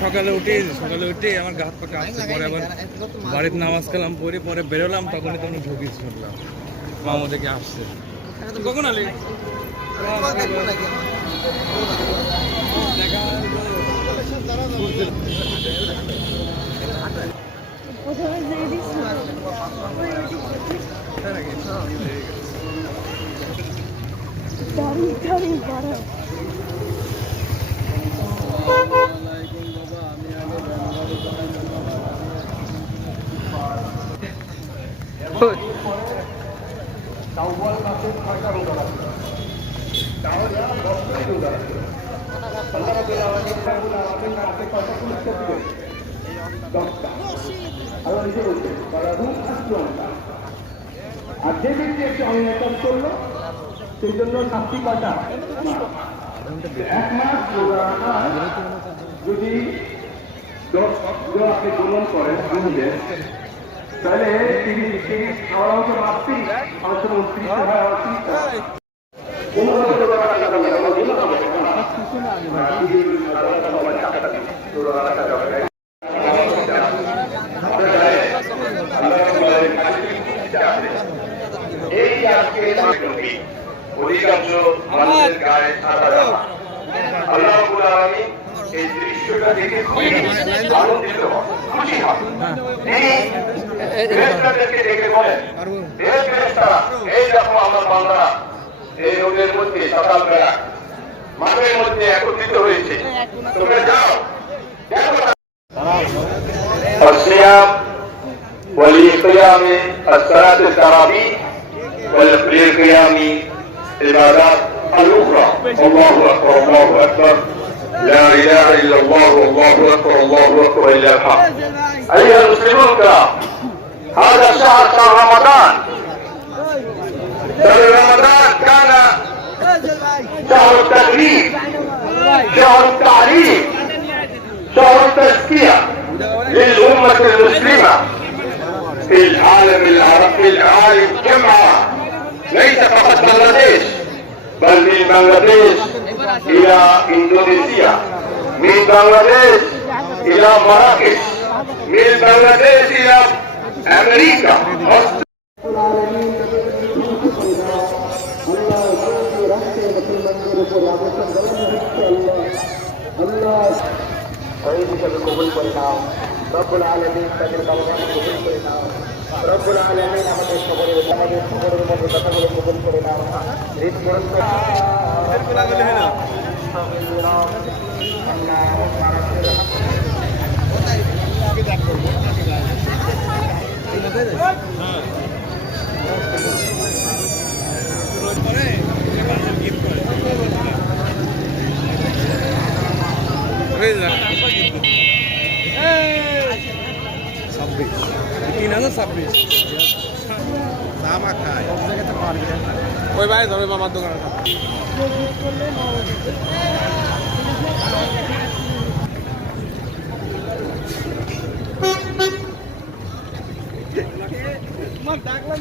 সকালে উঠে আমার গাছ পাকা আসছে, পরে আবার বাড়িতে নামাজ কালাম পরে পরে বেরোলাম, তখনই তো ঢুকি শুনলাম মামু দেখে আসছে। কখন আলি? আর যে ব্যক্তি একটি অন্যায় কাজ করলো সেই জন্য শাস্তি কয়টা? 1 মাস রোজা রাখা। যদি 10 আপনি গ্রহণ করেন তাহলে 30 আমার অংশ মাসি অংশ 29 হয়। এই আজকে অধিকাংশ মানুষের গায়ে আল্লাহ রাব্বুল আলামিন এই দৃশ্যটা দেখে খুবই আনন্দিত হন, খুশি হন। তিনি ফেরেশতাদেরকে ডেকে বলেন, হে ফেরেশতারা, এই দেখো আমার বান্দারা এই রোদের মধ্যে সকালবেলা মাঠের মধ্যে একত্রিত হয়েছে, তোমরা যাও দেখো। الصيام والقيام الصلاة التراويح والقيام عبادات الأخرى. الله أكبر الله أكبر لا إله إلا الله والله أكبر الله أكبر إلا الحق. أيها المسلمون الكرام، هذا شهر رمضان. شهر رمضان كان شهر التغليب، شهر التعليم، شهر التزكية للأمة المسلمة في العالم العربي، في العالم جمعة، ليس فقط بنغلاديش بل من بنغلاديش إلى إندونيسيا، من بنغلاديش إلى مراكش، من بنغلاديش إلى أمريكا. কবুল করে নাও রব্বুল আলামিন, তাদের কামনা কবুল করে নাও রব্বুল আলামিন। আমাদের সকলের মধ্যে কথাগুলো কবুল করে নাও। ওই ভাই ধরে মামার দোকানে ডাকলাম